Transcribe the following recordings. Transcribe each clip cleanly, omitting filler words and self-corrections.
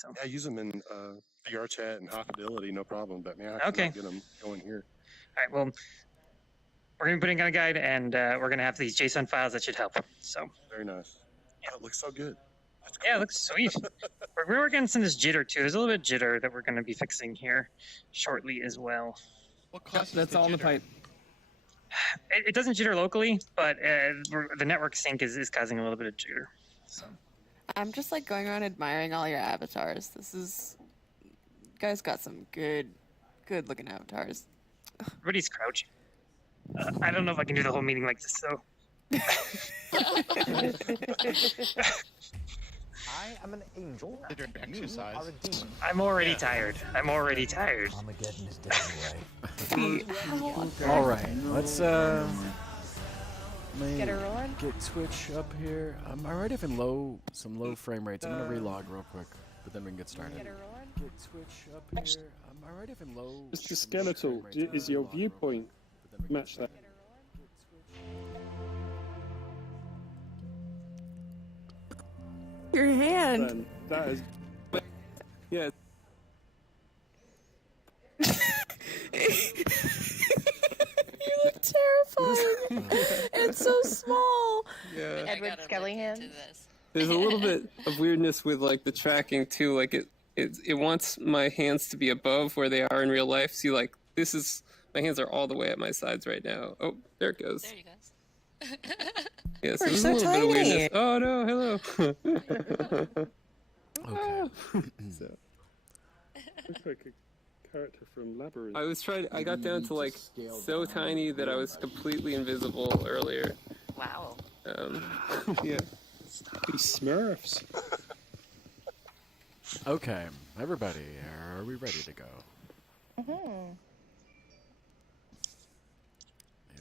So yeah, use them in VR chat and Hoppability, no problem. But man, I okay, cannot get them going here. all right. Well, we're gonna be putting on a guide, and we're gonna have these JSON files that should help. So Very nice. Oh, it looks so good. That's yeah, it cool. looks sweet. We're working on some of this jitter too. There's a little bit of jitter that we're gonna be fixing here shortly as well. What causes That's the all in the jitter? pipe. It doesn't jitter locally, but the network sync is causing a little bit of jitter. So I'm just like going around admiring all your avatars. This is, you guys got some good looking avatars. everybody's crouching. I don't know if I can do the whole meeting like this though. I am an angel. Jitter You exercise. are a demon. I'm already tired. I'm already tired. Armageddon is dead away. All right, let's Get her rolling? get Twitch up here. I'm already having some low frame rates. I'm gonna relog real quick, but then we can get started. Get her rolling? Get Twitch up here. I'm already having low. Mr. Skeletal, is your viewpoint match that? Your hand. Then that is. Yeah. You look terrifying. It's so small. Yeah. Edward Skelly hands. There's a little bit of weirdness with like the tracking too. Like it wants my hands to be above where they are in real life. See, like this is my hands are all the way at my sides right now. Oh, there it goes. There you go. Yeah, so We're there's so a little bit of tiny. weirdness. Oh no, hello. Okay. So, looks like a character from Labyrinth. I got down to like so tiny that I was completely invisible earlier. Wow. Yeah. These Smurfs. Okay, everybody, are we ready to go? Mm-hmm.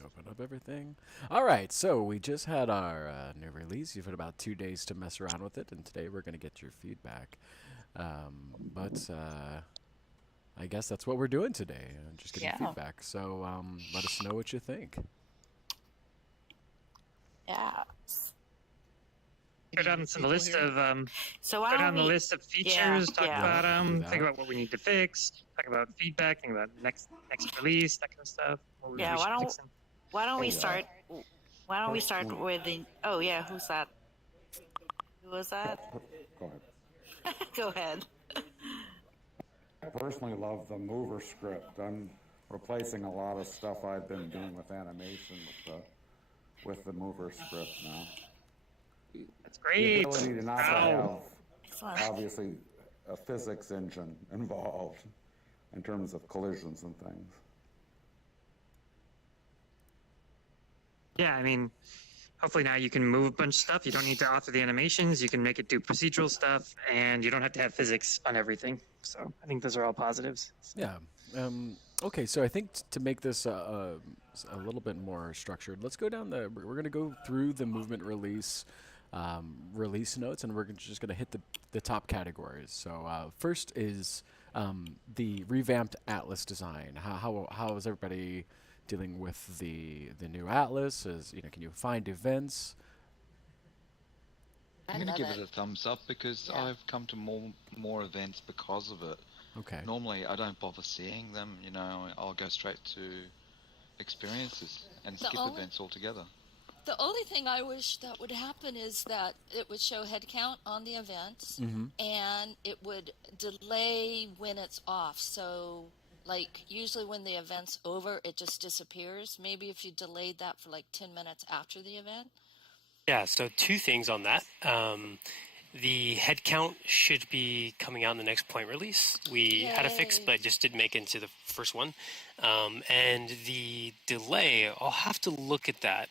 Open up everything. All right, so we just had our new release. You've had about 2 days to mess around with it, and today we're going to get your feedback. But I guess that's what we're doing today, just getting feedback. So let us know what you think. Yeah. Go down the list of So go down the list of features. Talk yeah. about them. Do that. Think about what we need to fix. Talk about feedback. Think about next release. That kind of stuff. What we Yeah, should why don't- fix in. Why don't we start? Why don't we start with the? Oh yeah, who's that? Who was that? Go ahead. Go ahead. I personally love the mover script. I'm replacing a lot of stuff I've been doing with animation with the mover script now. That's The great. ability to not Ow. have, obviously, a physics engine involved in terms of collisions and things. Yeah, I mean, hopefully now you can move a bunch of stuff. You don't need to author the animations. You can make it do procedural stuff, and you don't have to have physics on everything. So I think those are all positives. Yeah. Okay, so I think to make this a little bit more structured, let's go down we're going to go through the movement release release notes, and we're just going to hit the top categories. So first is the revamped Atlas design. How is everybody dealing with the new Atlas? Can you find events? I'm going to give it a thumbs up because I've come to more events because of it. Okay. Normally I don't bother seeing them, I'll go straight to experiences and skip events altogether. The only thing I wish that would happen is that it would show head count on the events, and it would delay when it's off. So, like, usually when the event's over, it just disappears. Maybe if you delayed that for like 10 minutes after the event. Yeah, so 2 things on that. The head count should be coming out in the next point release. We had a fix, but just didn't make it into the first one. And the delay, I'll have to look at that.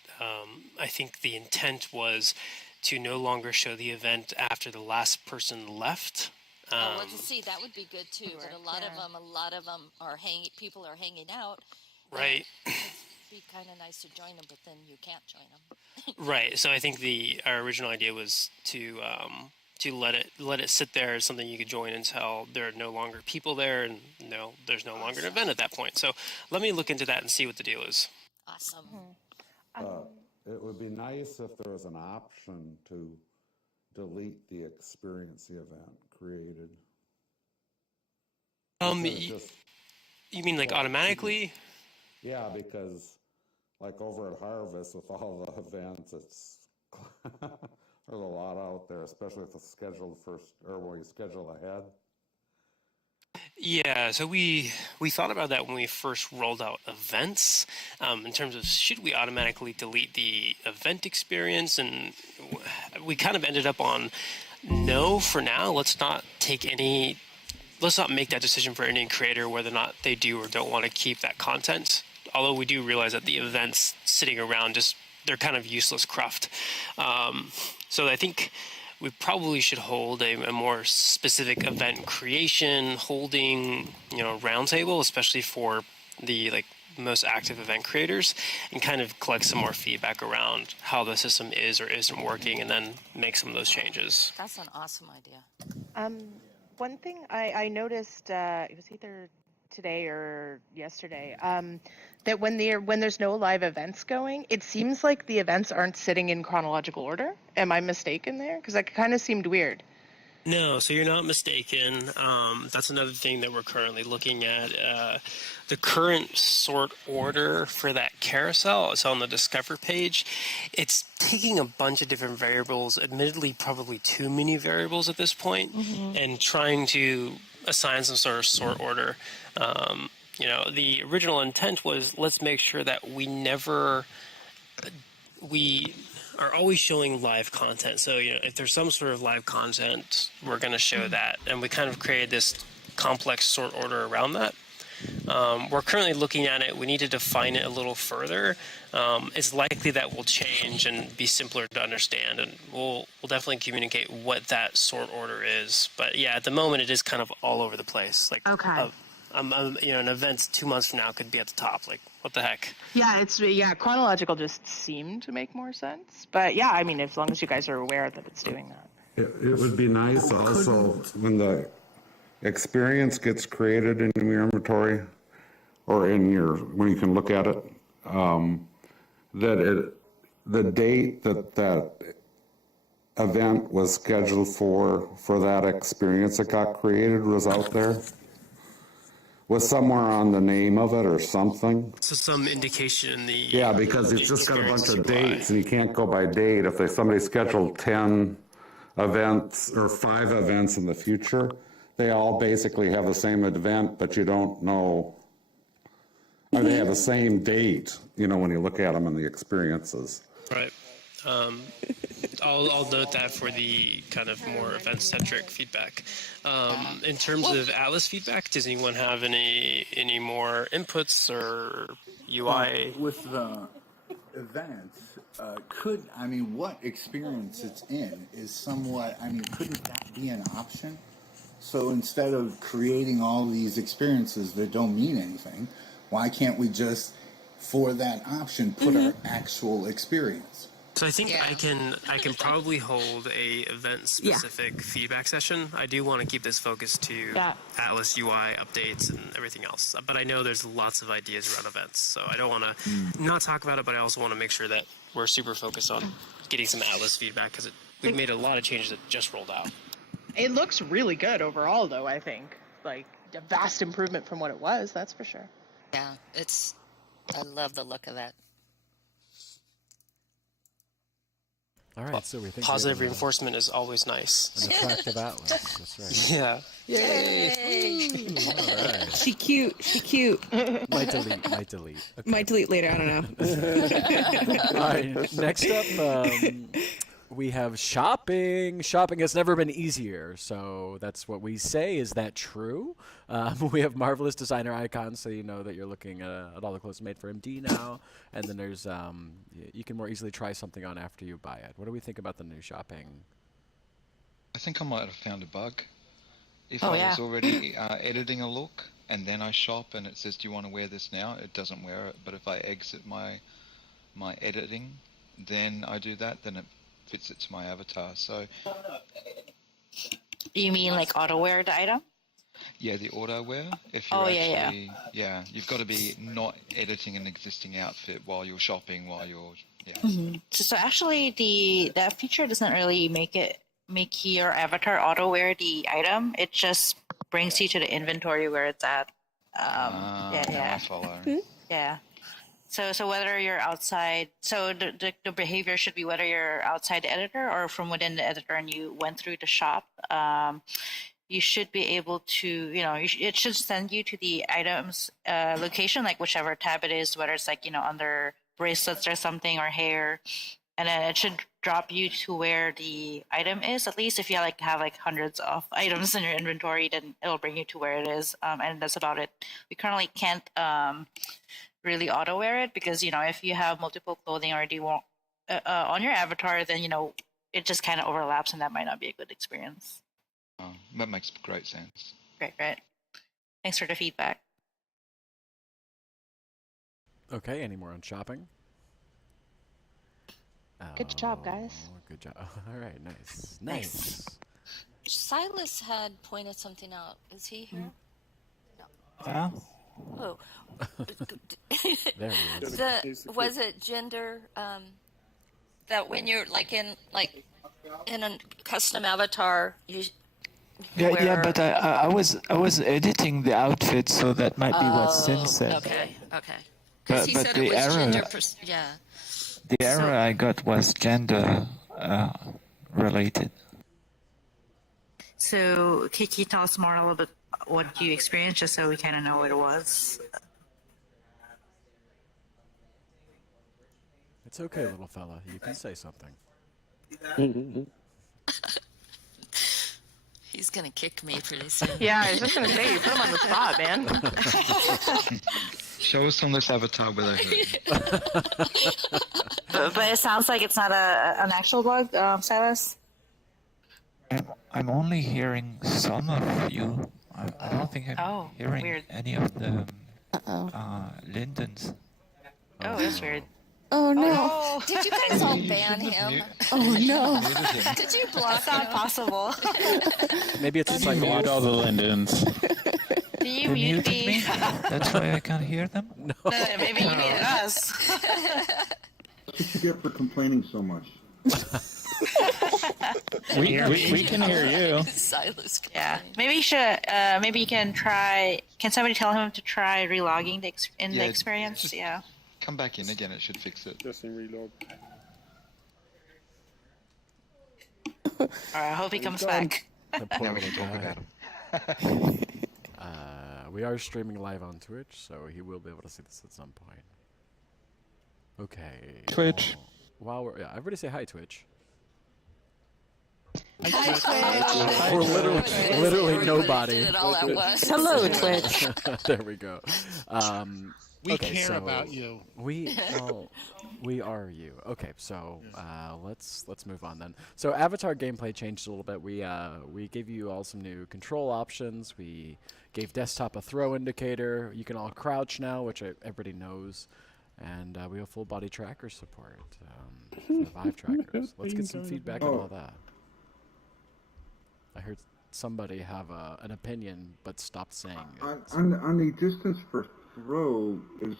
I think the intent was to no longer show the event after the last person left. Well, to see, that would be good too. But a lot of them are people are hanging out. Right. It'd be kind of nice to join them, but then you can't join them. Right. So I think our original idea was to let it sit there as something you could join until there are no longer people there, and there's no longer an event at that point. So let me look into that and see what the deal is. Awesome. It would be nice if there was an option to delete the experience event created Instead of just You mean like Well, automatically? Yeah, because like over at Harvest with all the events, it's there's a lot out there, especially if it's scheduled first or when you schedule ahead. Yeah, so we thought about that when we first rolled out events, in terms of should we automatically delete the event experience, and we kind of ended up on no for now. Let's not make that decision for any creator whether or not they do or don't want to keep that content. Although we do realize that the events sitting around they're kind of useless cruft. So I think we probably should hold a more specific event creation holding, roundtable, especially for the most active event creators, and kind of collect some more feedback around how the system is or isn't working, and then make some of those changes. That's an awesome idea. One thing I noticed, it was either today or yesterday, that when there's no live events going, it seems like the events aren't sitting in chronological order. Am I mistaken there? Because that kind of seemed weird. No, so you're not mistaken. That's another thing that we're currently looking at. The current sort order for that carousel is on the Discover page. It's taking a bunch of different variables, admittedly probably too many variables at this point, and trying to assign some sort of sort order. The original intent was, let's make sure that we are always showing live content. So, if there's some sort of live content, we're going to show that. And we kind of created this complex sort order around that. We're currently looking at it. We need to define it a little further. It's likely that will change and be simpler to understand, and we'll definitely communicate what that sort order is. But yeah, at the moment, it is kind of all over the place. Okay. An event 2 months from now could be at the top. What the heck? Yeah, chronological just seemed to make more sense. But yeah, I mean, as long as you guys are aware that it's doing that. It would be nice also when the experience gets created in your inventory or when you can look at it, the date that event was scheduled for that experience that got created was out there. Was somewhere on the name of it or something. So some indication in the... Yeah, because it's just got a bunch of dates and you can't go by date. If somebody scheduled 10 events or 5 events in the future, they all basically have the same event, but you don't know, or they have the same date, when you look at them in the experiences. Right. I'll note that for the kind of more event-centric feedback. In terms of Atlas feedback, does anyone have any more inputs or UI? With the events, what experience it's in is somewhat, couldn't that be an option? So instead of creating all these experiences that don't mean anything, why can't we just, for that option, put our actual experience? So I think I can probably hold a event-specific feedback session. I do want to keep this focused to Atlas UI updates and everything else. But I know there's lots of ideas around events, so I don't want to not talk about it, but I also want to make sure that we're super focused on getting some Atlas feedback, because we've made a lot of changes that just rolled out. It looks really good overall, though, I think. A vast improvement from what it was, that's for sure. Yeah, I love the look of that. All right, so we think positive reinforcement is always nice. An attractive Atlas. That's right. Yeah. Yay! All right. She cute. Might delete. Okay. Might delete later. I don't know. All right. Next up, we have shopping. Shopping has never been easier, so that's what we say. Is that true? We have marvelous designer icons, so you know that you're looking at all the clothes made for MD now. And then there's you can more easily try something on after you buy it. What do we think about the new shopping? I think I might have found a bug. If I was already editing a look and then I shop and it says, "Do you want to wear this now?" It doesn't wear it. But if I exit my editing, then I do that, then it fits it to my avatar. So you mean like auto wear the item? Yeah, the auto wear. If you're you've got to be not editing an existing outfit while you're shopping, So actually that feature doesn't really make your avatar auto wear the item. It just brings you to the inventory where it's at. Now I follow. Yeah. So whether you're outside, so the behavior should be whether you're outside the editor or from within the editor and you went through the shop. You should be able to, it should send you to the items location, like whichever tab it is, whether it's like, under bracelets or something or hair. And then it should drop you to where the item is. At least if you have hundreds of items in your inventory, then it'll bring you to where it is. And that's about it. We currently can't really auto wear it because, if you have multiple clothing already on your avatar, then, it just kind of overlaps and that might not be a good experience. Oh, that makes great sense. Great. Thanks for the feedback. Okay, any more on shopping? Good job, guys. Good job. All right, nice. Silas had pointed something out. Is he here? Yeah. Oh. There he is. Was it gender? That when you're in a custom avatar, you. Yeah, but I was editing the outfit, so that might be what Sin said. Okay. But He said the it was error, gender. Yeah. the error I got was gender related. So, can you tell us more a little bit what you experienced, just so we kind of know what it was? It's okay, little fella. You can say something. He's gonna kick me pretty soon. Yeah, I was just gonna say, you put him on the spot, man. Show us on this avatar where they But it sounds like it's not an actual bug, Silas. I'm only hearing some of you. I don't think I'm hearing weird. any of the Lindens. Oh, that's weird. Oh no! Did you guys all ban him? Oh no! Did you block That's not possible. Maybe it's Mute all the Lindens. Do you mute me? That's why I can't hear them? No. Maybe you muted us. That's what you get for complaining so much. We can hear you. Silas. Yeah. Maybe you should. Maybe you can try. Can somebody tell him to try relogging the experience? Yeah. come back in again, it should fix it. Just in relog. Alright, I hope he comes back. The poor Now we little can talk guy. about him. We are streaming live on Twitch, so he will be able to see this at some point. Okay. Twitch. While we're everybody say hi, Twitch. Hi, Or literally nobody. Did it all at once. Hello, Twitch. There we go. We okay, care so about you. We are you. Okay, so let's move on then. So Avatar gameplay changed a little bit. We gave you all some new control options. We gave desktop a throw indicator. You can all crouch now, which everybody knows. And we have full body tracker support for the Vive trackers. Let's get some feedback on all that. I heard somebody have an opinion, but stopped saying it. On the distance for throw, is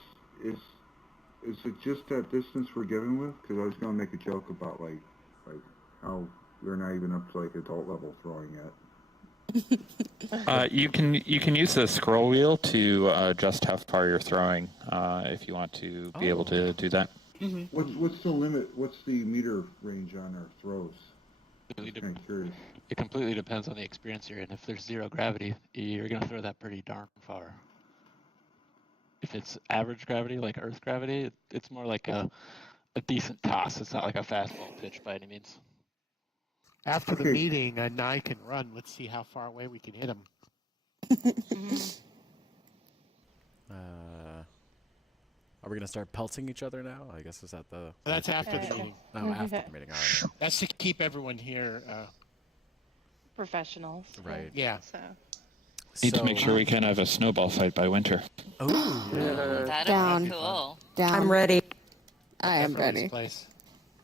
it just that distance we're giving with? Because I was going to make a joke about like how we're not even up to like adult level throwing yet. You can use the scroll wheel to adjust how far you're throwing if you want to be able to do that. Mm-hmm. What's the limit? What's the meter range on our throws? I'm curious. It completely depends on the experience you're in. If there's zero gravity, you're going to throw that pretty darn far. If it's average gravity, like Earth gravity, it's more like a decent toss. It's not like a fastball pitch by any means. After the meeting, Nye can run. Let's see how far away we can hit him. Are we going to start pelting each other now? I guess is that the... That's after the meeting. Oh, after the meeting. All right. That's to keep everyone here. Professionals. Right. Yeah. So. Need to make sure we can have a snowball fight by winter. Oh, that'd be cool. Down. I'm ready. I am ready.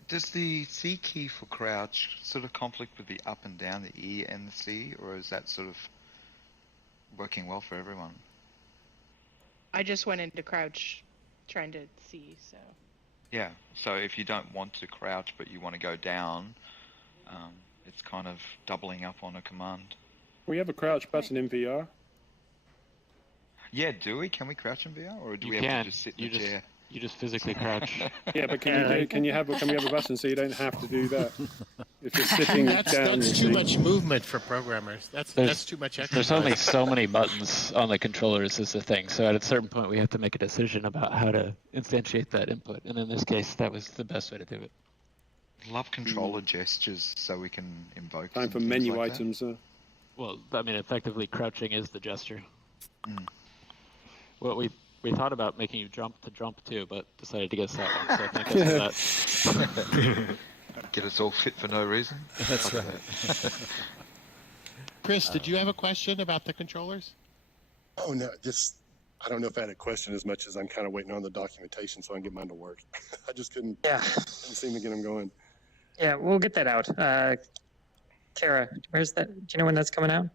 Does the C key for crouch sort of conflict with the up and down, the E and the C, or is that sort of working well for everyone? I just went into crouch trying to see, so. Yeah, so if you don't want to crouch but you want to go down, it's kind of doubling up on a command. We have a crouch button in VR. Yeah, do we? Can we crouch in VR, or do we have to just sit in the chair? You just physically crouch. Yeah, but can we have a button so you don't have to do that? If you're sitting down, that's too much movement for programmers. That's too much exercise. There's only so many buttons on the controllers is the thing. So at a certain point, we have to make a decision about how to instantiate that input. And in this case, that was the best way to do it. Love controller gestures so we can invoke. Time for some things menu like items. Well, I mean, effectively, crouching is the gesture. Mm. What we thought about making you jump too, but decided to get us that one. So thank us for that. Get us all fit for no reason. That's right. Chris, did you have a question about the controllers? Oh no, I don't know if I had a question as much as I'm kind of waiting on the documentation so I can get mine to work. I just couldn't seem to get them going. Yeah, we'll get that out. Kara, where's that? Do you know when that's coming out?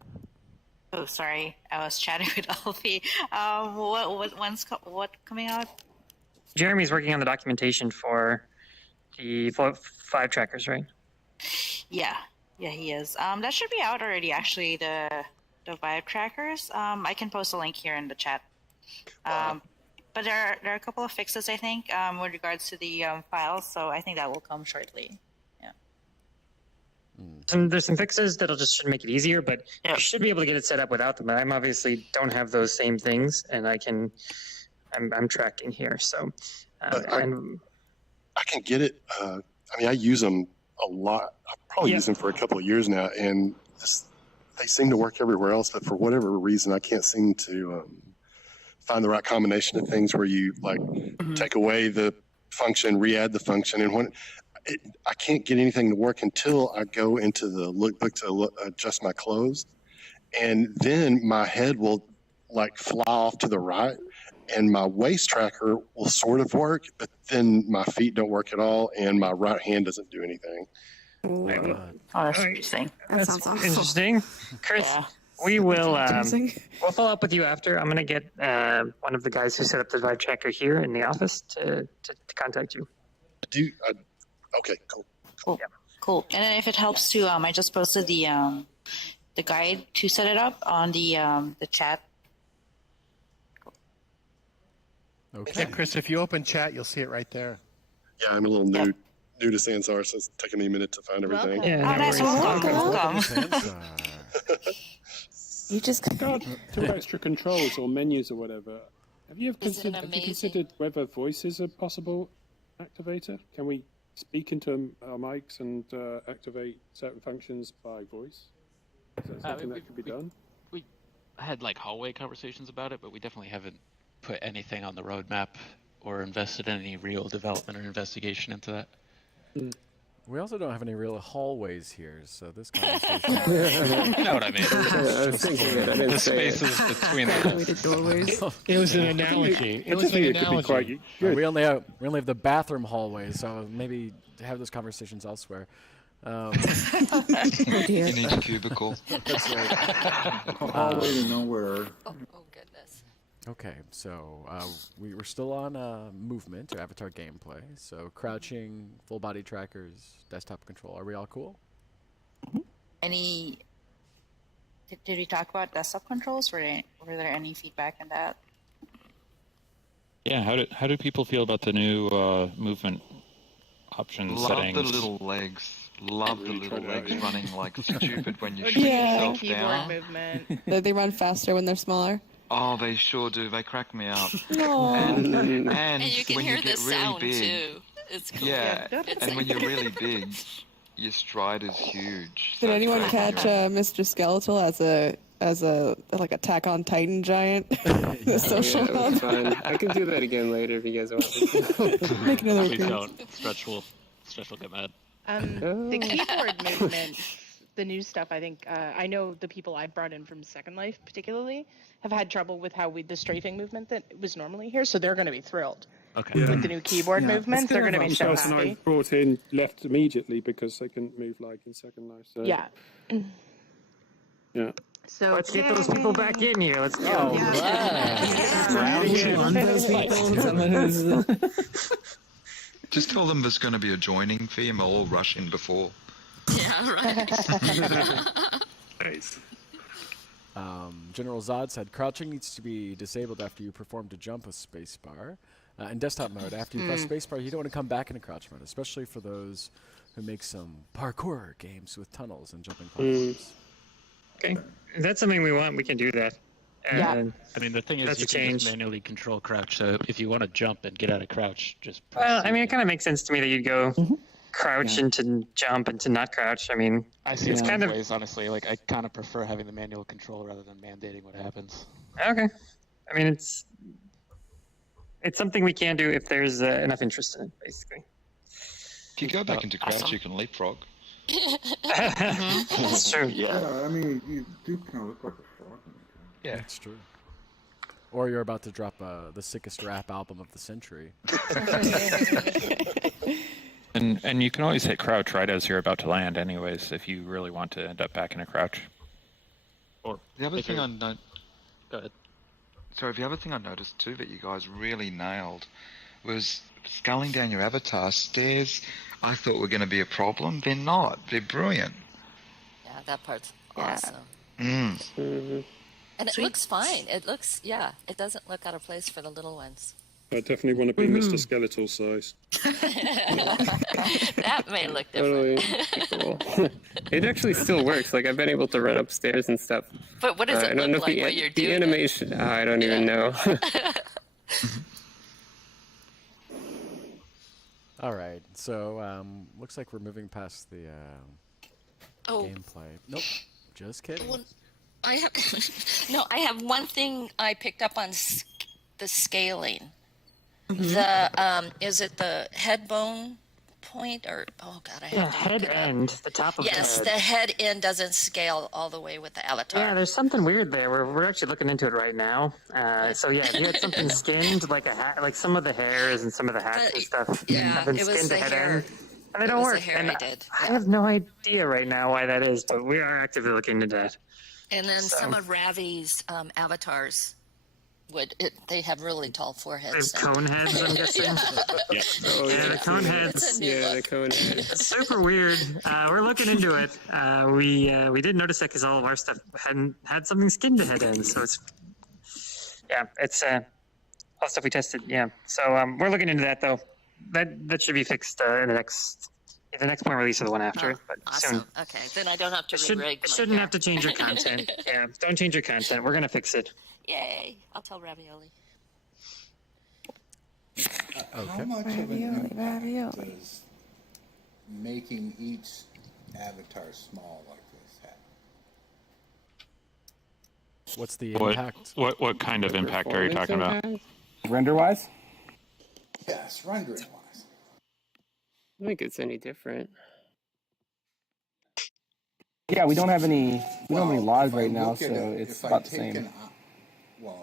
Oh, sorry. I was chatting with Alfie. What coming out? Jeremy's working on the documentation for the 5 trackers, right? Yeah, he is. That should be out already, actually, the vibe trackers. I can post a link here in the chat. But there are a couple of fixes, I think, with regards to the files, so I think that will come shortly. There's some fixes that'll just should make it easier, but you should be able to get it set up without them. I'm obviously don't have those same things, and I'm tracking here, so I can get it. I mean, I use them a lot. I've probably used them for a couple of years now, and they seem to work everywhere else. But for whatever reason, I can't seem to find the right combination of things where you take away the function, re-add the function, and when I can't get anything to work until I go into the lookbook to adjust my clothes, and then my head will fly off to the right, and my waist tracker will sort of work, but then my feet don't work at all, and my right hand doesn't do anything. That's interesting. That sounds awful. Interesting, Chris. Yeah. We will. We'll follow up with you after. I'm going to get one of the guys who set up the vibe tracker here in the office to contact you. Okay, cool. Yeah. Cool. And then if it helps too, I just posted the guide to set it up on the chat. Okay. Yeah, Chris, if you open chat, you'll see it right there. Yeah, I'm a little new to Sansar, so it's taking me a minute to find everything. Welcome. You just got 2 extra controls or menus or whatever. Have you considered whether voice is a possible activator? Can we speak into our mics and activate certain functions by voice? Is that something that could be done? We had hallway conversations about it, but we definitely haven't put anything on the roadmap or invested in any real development or investigation into that. We also don't have any real hallways here, so this conversation... You know what I mean. I was thinking it. I didn't say spaces between the doorways. It was an analogy. It was an analogy. We only have the bathroom hallways, so maybe have those conversations elsewhere. In each cubicle. That's right. Hallway to nowhere. Oh goodness. Okay, so we're still on movement or avatar gameplay. So crouching, full body trackers, desktop control. Are we all cool? Did we talk about desktop controls? Were there any feedback on that? Yeah, how do people feel about the new movement option settings? Love the little legs. Love the little legs running like stupid when you shoot yourself down. Movement. They run faster when they're smaller. Oh, they sure do. They crack me up. And you can when hear you get the really sound big, too. It's cool. Yeah, and when you're really big, your stride is huge. Did anyone catch Mr. Skeletal as a Attack on Titan giant? The social that was fun. I can do that again later if you guys want. Make another Please appearance. don't. Stretch will get mad. The keyboard movement, the new stuff, I think, I know the people I brought in from Second Life particularly have had trouble with the strafing movement that was normally here, so they're going to be thrilled. Okay. With the new keyboard movements, they're going to be so Myself and I happy. brought in left immediately because they couldn't move like in Second Life. So. Yeah. Yeah. So let's get those people back in here. Let's go. Just tell them there's going to be a joining fee and we'll all rush in before. Yeah, right. Nice. General Zod said, crouching needs to be disabled after you perform to jump with spacebar. In desktop mode, after you press spacebar, you don't want to come back into crouch mode, especially for those who make some parkour games with tunnels and jumping platforms. Okay, if that's something we want, we can do that. Yeah. I mean, the thing is, that's you a can change. just manually control crouch. So if you want to jump and get out of crouch, just press Well, I C. mean, it kind of makes sense to me that you'd go crouch into jump into not crouch. I mean, I see it's it kind both of ways, honestly. Like, I kind of prefer having the manual control rather than mandating what happens. okay. I mean, it's something we can do if there's enough interest in it, basically. If you go back into crouch, you can leapfrog. That's true. Yeah, I mean, you do kind of look like a frog. Yeah, that's true. Or you're about to drop the sickest rap album of the century. And you can always hit crouch right as you're about to land, anyways, if you really want to end up back in a crouch. Or the other thing Go ahead. Sorry, the other thing I noticed too that you guys really nailed was scaling down your avatar. Stairs, I thought were going to be a problem. They're not. They're brilliant. Yeah, that part's awesome. Mm. And it looks fine. It looks, it doesn't look out of place for the little ones. I definitely want to be Mr. Skeletal size. That may look different. Cool. It actually still works. Like, I've been able to run upstairs and stuff. But what does it look like when you're doing the animation? I don't even know. All right, so looks like we're moving past the gameplay. Nope, just kidding. Well, I have one thing I picked up on the scaling. The is it the head bone point or I have to head end, the top of the head. Yes, the head end doesn't scale all the way with the avatar. Yeah, there's something weird there. We're actually looking into it right now. So yeah, if you had something skinned like a hat, like some of the hairs and some of the hats and stuff. have been it was skinned the to head hair. end, and they don't work. The hair And I did. I have no idea right now why that is, but we are actively looking into that. And then some of Ravi's avatars they have really tall foreheads. There's cone heads, I'm guessing. The cone heads. Yeah, the cone heads. It's super weird. We're looking into it. We did notice that because all of our stuff had something skinned to head end, so it's all stuff we tested. Yeah, so we're looking into that though. That should be fixed in the next point release of the one after. But awesome. soon. Okay, then I don't have to It shouldn't have to change your content. Yeah, don't change your content. We're gonna fix it. Yay! I'll tell Ravioli. How much of an impact does making each avatar small like this have? What's the impact? What kind of impact are you talking about? Render-wise? Yes, rendering-wise. I don't think it's any different. Yeah, we don't have any laws if I right now, look so at it, it's if I about the take same.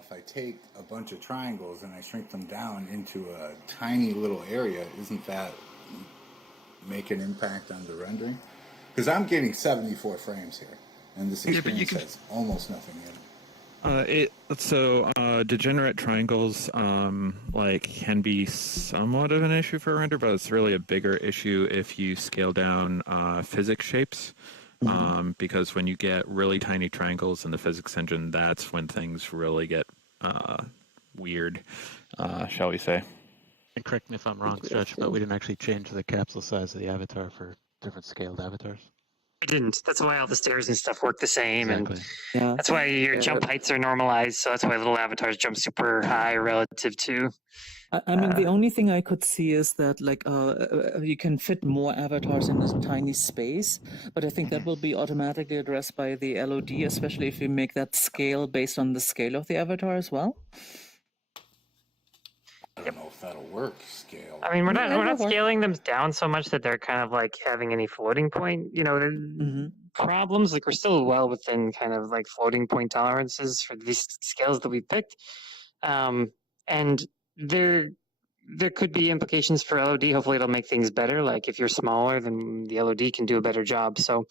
if I take a bunch of triangles and I shrink them down into a tiny little area, isn't that make an impact on the rendering? Because I'm getting 74 frames here, and this experience has almost nothing in it. Degenerate triangles can be somewhat of an issue for a render, but it's really a bigger issue if you scale down physics shapes. Because when you get really tiny triangles in the physics engine, that's when things really get weird, shall we say. And correct me if I'm wrong, Stretch, but we didn't actually change the capsule size of the avatar for different scaled avatars. We didn't. That's why all the stairs and stuff work the same, Exactly. and that's why your jump heights are normalized. So that's why little avatars jump super high relative to. I mean, the only thing I could see is that you can fit more avatars in a tiny space, but I think that will be automatically addressed by the LOD, especially if you make that scale based on the scale of the avatar as well. I don't know if that'll work. Scale. I mean, we're not scaling them down so much that they're kind of like having any floating point, problems. Like we're still well within kind of like floating point tolerances for these scales that we picked, and there could be implications for LOD. Hopefully, it'll make things better. Like if you're smaller, then the LOD can do a better job. So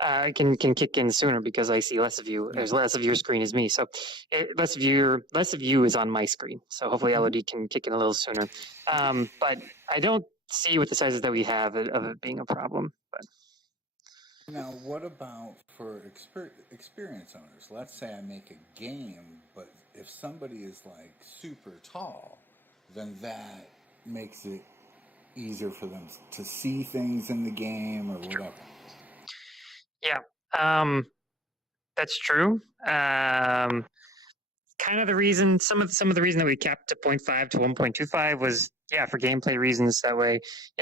it can kick in sooner because I see less of you. There's less of your screen as me. So less of you is on my screen. So hopefully LOD can kick in a little sooner. But I don't see with the sizes that we have of it being a problem. But Now, what about for experience owners? Let's say I make a game, but if somebody is like super tall, then that makes it easier for them to see things in the game or whatever. Yeah, that's true. Kind of the reason, some of the reason that we capped to 0.5 to 1.25 was, for gameplay reasons. That way,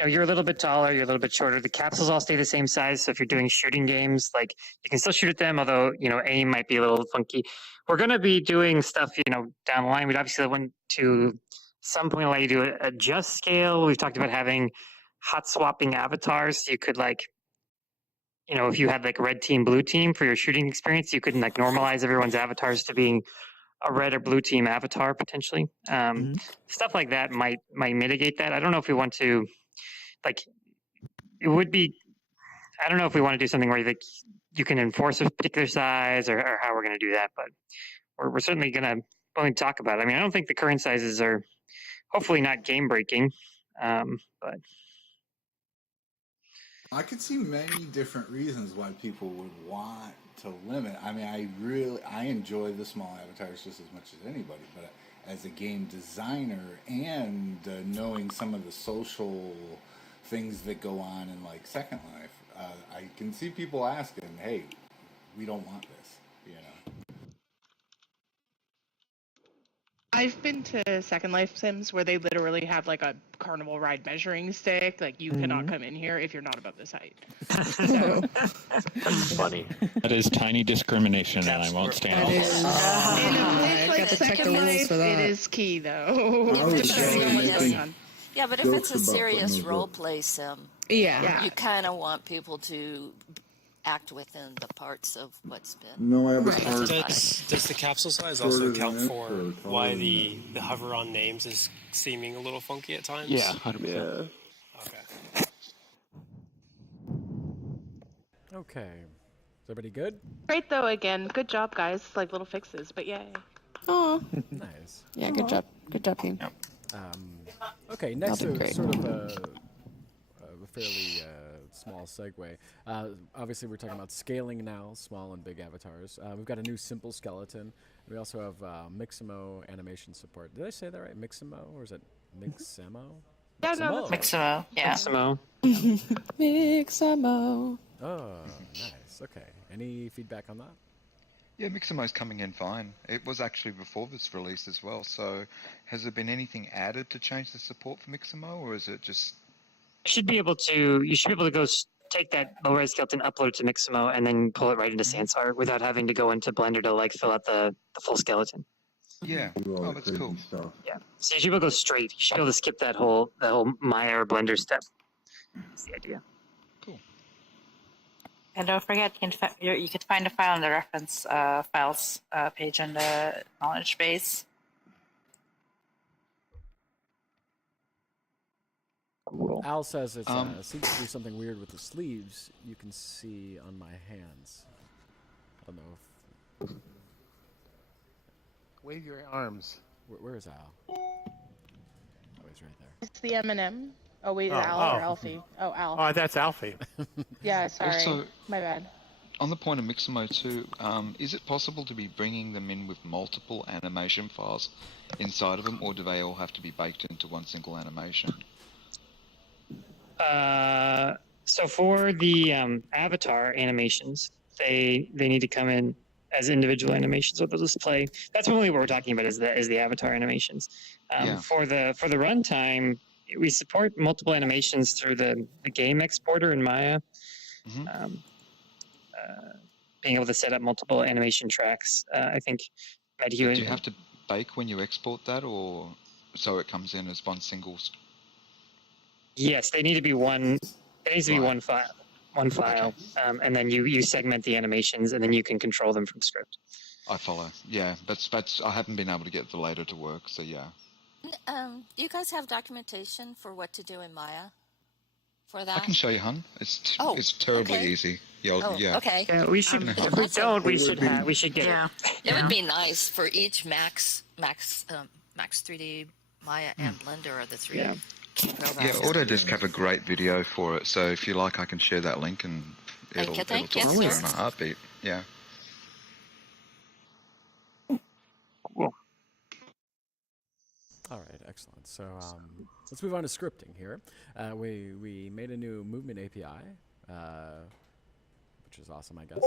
you're a little bit taller, you're a little bit shorter. The capsules all stay the same size. So if you're doing shooting games, like you can still shoot at them, although, aim might be a little funky. We're going to be doing stuff, down the line. We'd obviously want to some point allow you to adjust scale. We've talked about having hot swapping avatars. You could if you had like red team, blue team for your shooting experience, you could normalize everyone's avatars to being a red or blue team avatar potentially. Stuff like that might mitigate that. I don't know if we want to, it would be, I don't know if we want to do something where you can enforce a particular size or how we're going to do that, but we're certainly willing to talk about it. I mean, I don't think the current sizes are hopefully not game breaking, but. I could see many different reasons why people would want to limit. I mean, I enjoy the small avatars just as much as anybody, but as a game designer and knowing some of the social things that go on in like Second Life, I can see people asking, "Hey, we don't want this," I've been to Second Life Sims where they literally have like a carnival ride measuring stick. Like you cannot come in here if you're not above this height. So. That's funny. That is tiny discrimination, and I won't stand for it. In a place like Second Life, it is key though. Depending on what's going on. Yeah, but if it's a serious role play sim, you kind of want people to act within the parts of what's been. No, I have a part. Does the capsule size also account for why the hover on names is seeming a little funky at times? Yeah, 100%. Okay. Okay. Is everybody good? Great though, again. Good job, guys. Like little fixes, but yay. Oh. Nice. Yeah, good job. Good job, team. Okay, next That'll be great. sort of a fairly small segue. Obviously, we're talking about scaling now, small and big avatars. We've got a new simple skeleton. We also have Mixamo animation support. Did I say that right? Mixamo, or is it Mixamo? Yeah, no, that's Mixamo, yeah. Mixamo. Mixamo. Oh, nice. Okay. Any feedback on that? Yeah, Mixamo's coming in fine. It was actually before this release as well. So, has there been anything added to change the support for Mixamo, or is it just? You should be able to go take that low-res skeleton, upload it to Mixamo, and then pull it right into Sansar without having to go into Blender to fill out the full skeleton. Yeah. Oh, that's cool. Yeah. So you should be able to go straight. You should be able to skip that whole Maya or Blender step. That's the idea. And don't forget, you can find a file in the reference files page on the knowledge base. Al says it seems to do something weird with the sleeves you can see on my hands. I don't know if... Wave your arms. Where is Al? Oh, he's right there. It's the M&M. Oh, wait, Al or Alfie? Oh, Al. Oh, that's Alfie. Yeah, sorry. Also, my bad. On the point of Mixamo too, is it possible to be bringing them in with multiple animation files inside of them, or do they all have to be baked into one single animation? So for the avatar animations, they need to come in as individual animations with the display. That's really what we're talking about is the avatar animations. For the runtime, we support multiple animations through the game exporter in Maya. Being able to set up multiple animation tracks, I think. Do you have to bake when you export that, or so it comes in as one single? Yes, they need to be one. There needs to be one file, and then you segment the animations, and then you can control them from script. I follow. Yeah, that's I haven't been able to get the later to work, so yeah. You guys have documentation for what to do in Maya for that? I can show you, hun. It's terribly easy. Yeah. Okay. Yeah, we should. If we don't, we should get it. It would be nice for each Max 3D, Maya, and Blender are the three. Yeah, Autodesk have a great video for it. So if you like, I can share that link, and It'll talk thank to you, you sir. in a heartbeat. Yeah. All right, excellent. So let's move on to scripting here. We made a new movement API, which is awesome, I guess.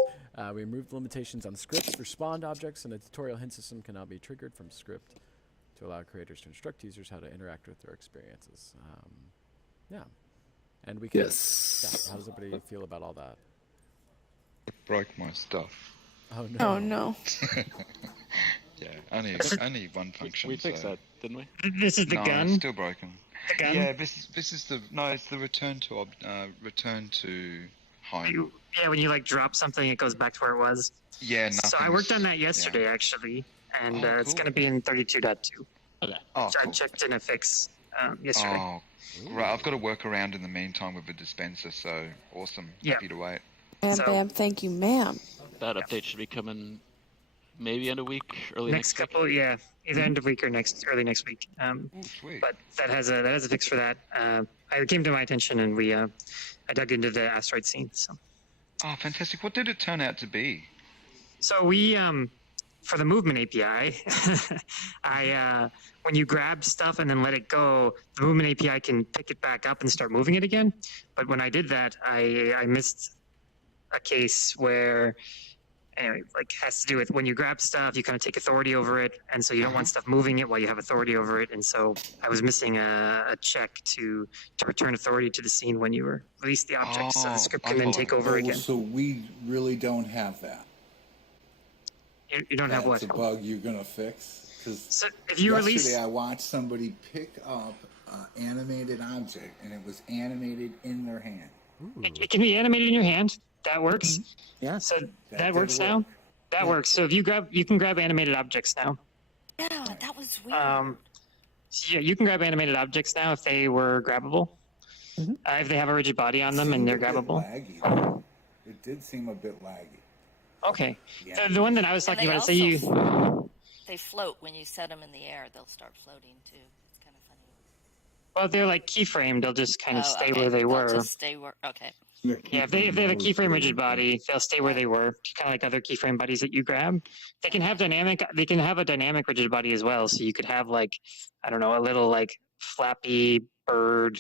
We removed limitations on scripts for spawned objects, and a tutorial hint system can now be triggered from script to allow creators to instruct users how to interact with their experiences. Yeah, and we can. Yes. Yeah, how does everybody feel about all that? It broke my stuff. Oh no. Oh no. Yeah, only one function. We fixed so. that, didn't we? This is the no, gun. It's still broken. The gun. Yeah, this is the it's the return to home. Yeah, when you like drop something, it goes back to where it was. Yeah, So I worked on that yesterday actually, and it's going to be in 32.2. Oh, I cool. checked in a fix yesterday. Oh, right. I've got to work around in the meantime with the dispenser, so awesome. Yeah. Happy to wait. Bam, thank you, ma'am. That update should be coming maybe end of week, early Next next week. couple, yeah, either end of week or early next week. Sweet. But that has a fix for that. It came to my attention, and I dug into the asteroid scene. So. Oh, fantastic! What did it turn out to be? So we for the movement API, when you grab stuff and then let it go, the movement API can pick it back up and start moving it again. But when I did that, I missed a case where, anyway, like has to do with when you grab stuff, you kind of take authority over it, and so you don't want stuff moving it while you have authority over it. And so I was missing a check to return authority to the scene when you release the object, so the script can then take over again. So we really don't have that. You don't have what? That's a bug you're gonna fix. So if you yesterday release, I watched somebody pick up an animated object, and it was animated in their hand. it can be animated in your hand. That works. Yeah. So that did works work. now. That works. So if you can grab animated objects now. Yeah, that was weird. So yeah, you can grab animated objects now if they were grabbable. If they have a rigid body on them and they're grabbable. Laggy, though. It did seem a bit laggy. Okay. Yeah. The one that I was And talking they about, say also they float when you set them in the air. They'll start floating too. It's kind of funny. well, they're like keyframed. They'll just kind of Oh, stay okay. where they They'll were. just stay where. Okay. Yeah, if they have a keyframe rigid body, they'll stay where they were, kind of like other keyframe bodies that you grab. They can have a dynamic rigid body as well. So you could have like, I don't know, a little like flappy bird,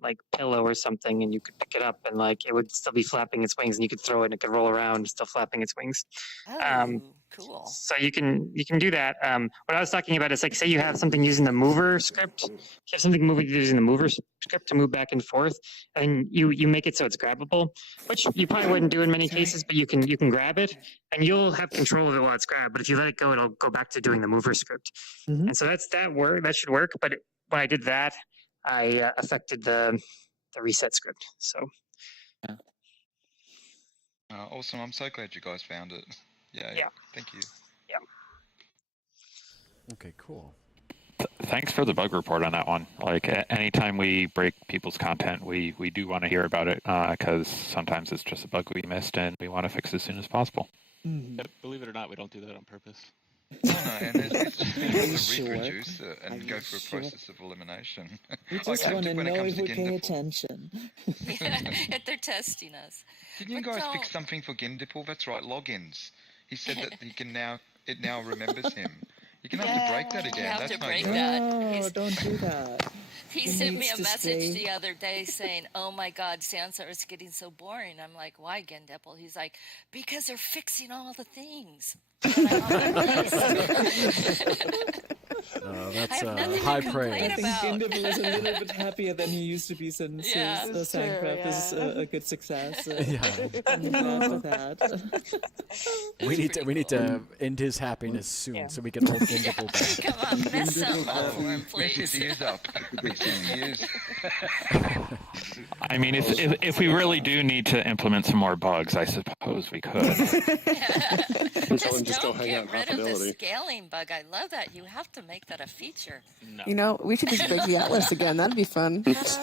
like pillow or something, and you could pick it up and like it would still be flapping its wings, and you could throw it and it could roll around, still flapping its wings. Oh, cool. So you can do that. What I was talking about is like, say you have something using the mover script. You have something moving using the mover script to move back and forth, and you make it so it's grabbable, which you probably wouldn't do in many cases, but you can grab it, and you'll have control of it while it's grabbed. But if you let it go, it'll go back to doing the mover script, and so that should work. But when I did that, I affected the reset script. So. Awesome! I'm so glad you guys found it. Yeah. Thank you. Yeah. Okay, cool. Thanks for the bug report on that one. Like, anytime we break people's content, we do want to hear about it because sometimes it's just a bug we missed and we want to fix it as soon as possible. Yeah, believe it or not, we don't do that on purpose. No, and it's to Sure. reproduce it and Are go you through a sure? process of elimination. We Like just want to when it know comes if to we're paying Gindipple. attention. If they're testing us. Didn't you guys fix something for Gindipple? That's right, logins. He said that it now remembers him. You're gonna have to break that again. You have That's to no break good. that. No, don't do that. He It sent me needs a to message stay. the other day saying, "Oh my God, Sansar is getting so boring." I'm like, "Why, Gendepple?" He's like, "Because they're fixing all the things." And I'm on my list. That's have nothing to high complain praise. I think about. Gindable is a little bit happier than he used to be since Yeah. his That's true, Minecraft is yeah. a good success. Yeah. I'm glad for that. We need to end his happiness soon so we can hold Gindable back. Come on, mess something up for him, Mix his please. ears up. Mix his ears. I mean, if we really do need to implement some more bugs, I suppose we could. Just go don't hang out get in rid of the Possibility. scaling bug. I love that. You have to make that a feature. No. You know, we should just break the atlas again. That'd be fun. Let's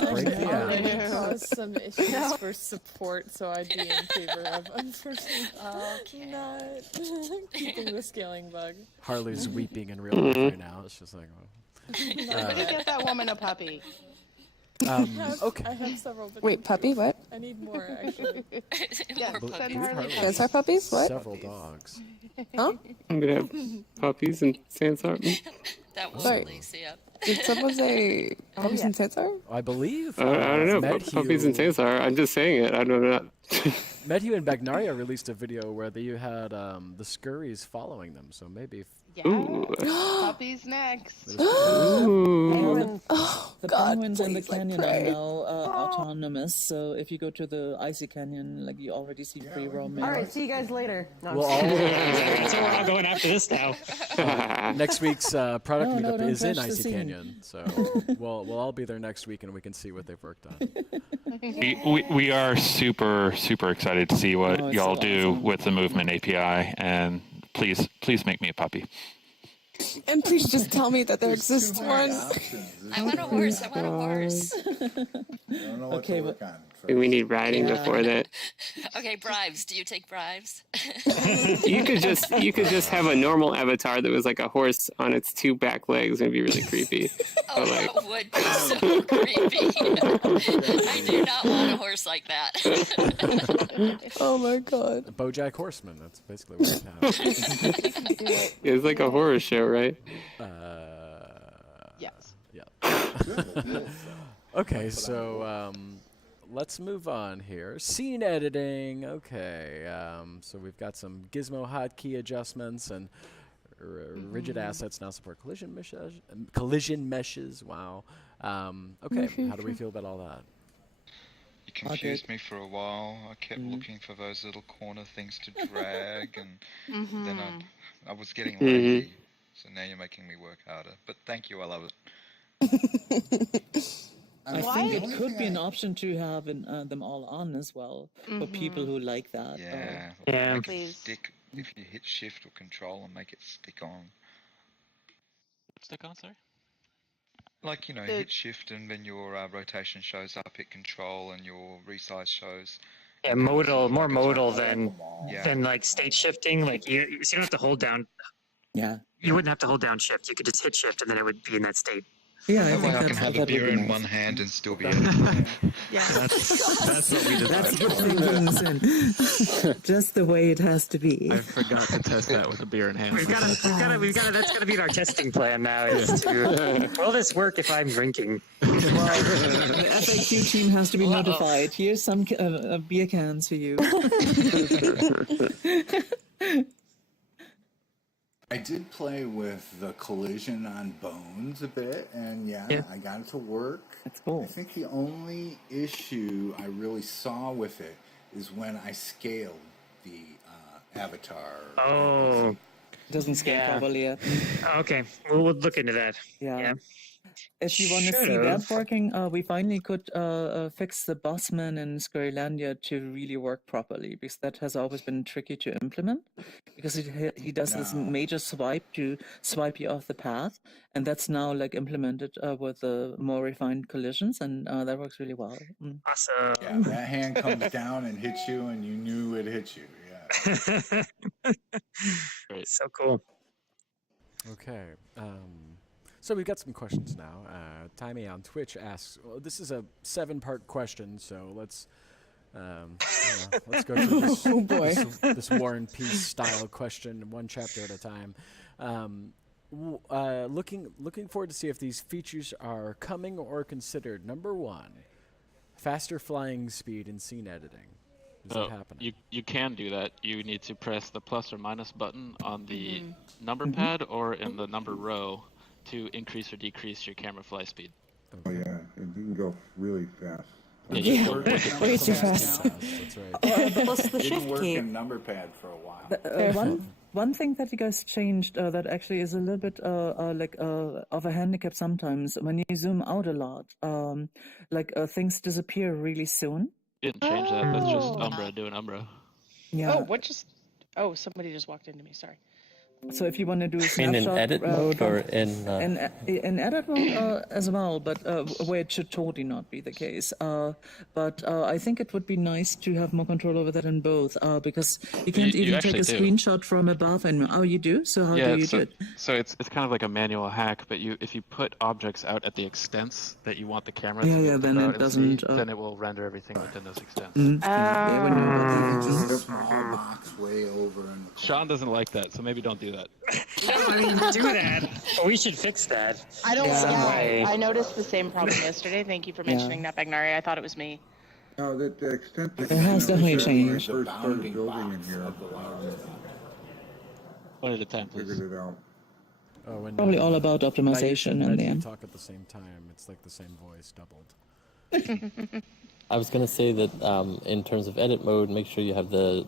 break the Already atlas. caused some issues for support, so I'd be in favor of unfortunately not keeping the scaling bug. Harley's weeping in real life right now. It's just like, Get that woman a puppy. Okay. I have several. Wait, puppy? What? I need more actually. Yes, More send puppies. Harley Sansar puppies? What? Several dogs. Huh? I'm gonna have puppies and Sansar. That was Sorry. Lacey up. Did someone say puppies yeah. and Sansar? I believe. I don't know about Medhue- puppies and Sansar. I'm just saying it. I don't know. Medhue and Bagnaria released a video where you had the scurries following them, so maybe. Yeah. Ooh. Puppies next. Ooh. The God, penguins in the please, I canyon are pray. now autonomous, so if you go to the icy canyon, like you already see free roaming. All right, see you guys later. No, I'm We'll just all, That's where we're all going after this now. next week's product No, meetup don't is in crash the Icy scene. Canyon, so we'll all be there next week and we can see what they've worked on. We are super excited to see what Oh, it's y'all so do awesome. with the movement API, and please make me a puppy. And please just tell me that there exists one. I want a horse. I want a horse. I don't know what Okay, to work on. We need riding Yeah. before that. Okay, bribes. Do you take bribes? You could just have a normal avatar that was like a horse on its two back legs. It'd be really creepy. Oh, But like, that would be so creepy. I do not want a horse like that. Oh my god. BoJack Horseman, that's basically what we have. it's like a horror show, right? Yes. Yeah. Okay, so let's move on here. Scene editing. Okay, so we've got some Gizmo hotkey adjustments and rigid assets now support collision meshes. Wow. Okay, how do we feel about all that? You confused me for a while. I kept looking for those little corner things to drag, and then I was getting lazy. So now you're making me work harder. But thank you, I love it. I think it could be an option to have them all on as well for people who like that. Yeah. Yeah. Make it stick. If you hit shift or control and make it stick on. Stick on, sorry? Like, hit shift and then your rotation shows up, hit control and your resize shows. Yeah, more modal than like state shifting. Like so you don't have to hold down. Yeah. You wouldn't have to hold down shift. You could just hit shift and then it would be in that state. Yeah, That way I can that's have that a beer would be in nice. one hand and still be editing. That's what we That's decided. good thing, just the way it has to be. I forgot to test that with a beer in hand. We've got to. That's going to be our testing plan now. Is to, will this work if I'm drinking? Well, the FAQ team has to be notified. Here's some beer cans for you. I did play with the collision on bones a bit, and I got it to work. That's cool. I think the only issue I really saw with it is when I scaled the avatar. Oh, it doesn't scale properly yet. Okay, we'll look into that. Yeah. If you want to see that working, we finally could fix the bossman in Squarelandia to really work properly, because that has always been tricky to implement, because he does this major swipe to swipe you off the path, and that's now like implemented with more refined collisions, and that works really well. Awesome. Yeah, that hand comes down and hits you, and you knew it hit you. Yeah. So cool. Okay. So we've got some questions now. Timmy on Twitch asks, well, this is a 7-part question, so let's go through this, Oh, boy. this War and Peace style question, one chapter at a time. Looking forward to see if these features are coming or considered. Number 1, faster flying speed in scene editing. Is it happening? You can do that. You need to press the plus or minus button on the number pad or in the number row to increase or decrease your camera fly speed. Oh yeah, and you can go really fast. Yeah, way too fast. That's right. Plus the Didn't shift work key. in number pad for a while. One thing that you guys changed that actually is a little bit of a handicap sometimes, when you zoom out a lot, things disappear really soon. Didn't change that. That's just Umbra doing Umbra. Yeah. Oh, somebody just walked into me. Sorry. So if you want to do a In snapshot, edit mode or in? In edit mode as well, but where it should totally not be the case. But I think it would be nice to have more control over that in both, because you can't You even take a actually do. screenshot from above. And oh, you do? So how do you do it? So it's kind of like a manual hack, but if you put objects out at the extents that you want the camera Yeah, to be yeah, able to then go it out and doesn't, see, then it will render everything within those extents. Yeah, we know about Even that. just a small box way over in the Sean doesn't like that, so maybe don't do that. I mean, do that, but we should fix that. I don't. some Yeah, way. I noticed the same problem yesterday. Thank you for mentioning that, Bagnari. I thought it was me. No, the extent that It has definitely when I changed. first started building in here, One at a time, please. figured it out. Oh, when, Probably all about optimization in and the you end. talk at the same time. It's like the same voice doubled. I was going to say that in terms of edit mode, make sure you have the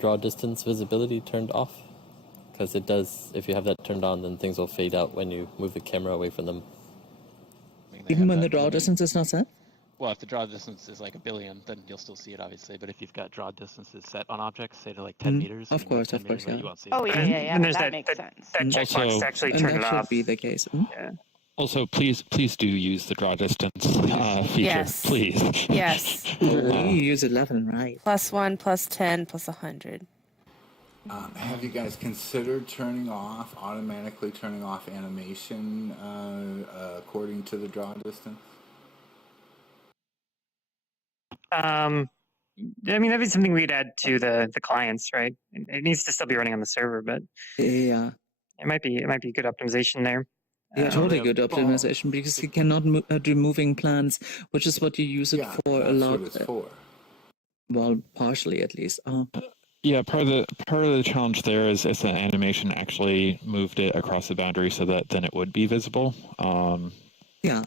draw distance visibility turned off, because it does. If you have that turned on, then things will fade out when you move the camera away from them. Even when the draw distance is not set? Well, if the draw distance is like 1 billion, then you'll still see it, obviously. But if you've got draw distances set on objects, say to like 10 meters, Of and you move course, 10 of course, meters away, yeah. you won't see Oh, it. yeah. And there's That makes sense. That checkbox Also- to actually And turn that it should off. be the case. Yeah. Also, please do use the draw distance feature. Yes. Please. Yes. You use 11, right? +1, +10, +100. Have you guys considered automatically turning off animation according to the draw distance? I mean, that'd be something we'd add to the clients, right? It needs to still be running on the server, but Yeah. it might be good optimization there. Yeah, totally good optimization, because you cannot do moving plans, which is what you use it for a lot. That's what it's for. Well, partially at least. Yeah, part of the challenge there is if the animation actually moved it across the boundary so that then it would be visible. Yeah.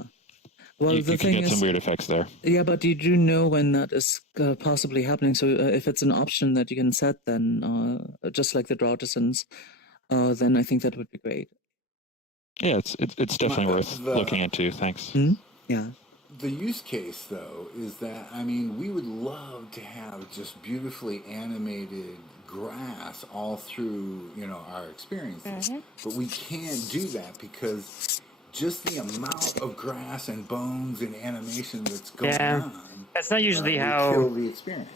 Well, you the could thing get is, some weird effects there. Yeah, but you do know when that is possibly happening. So if it's an option that you can set, then just like the draw distance, then I think that would be great. Yeah, it's definitely worth looking into. Thanks. Yeah. The use case, though, is that, I mean, we would love to have just beautifully animated grass all through, our experiences. But we can't do that because just the amount of grass and bones and animation that's going on. That's not usually would how. kill the experience.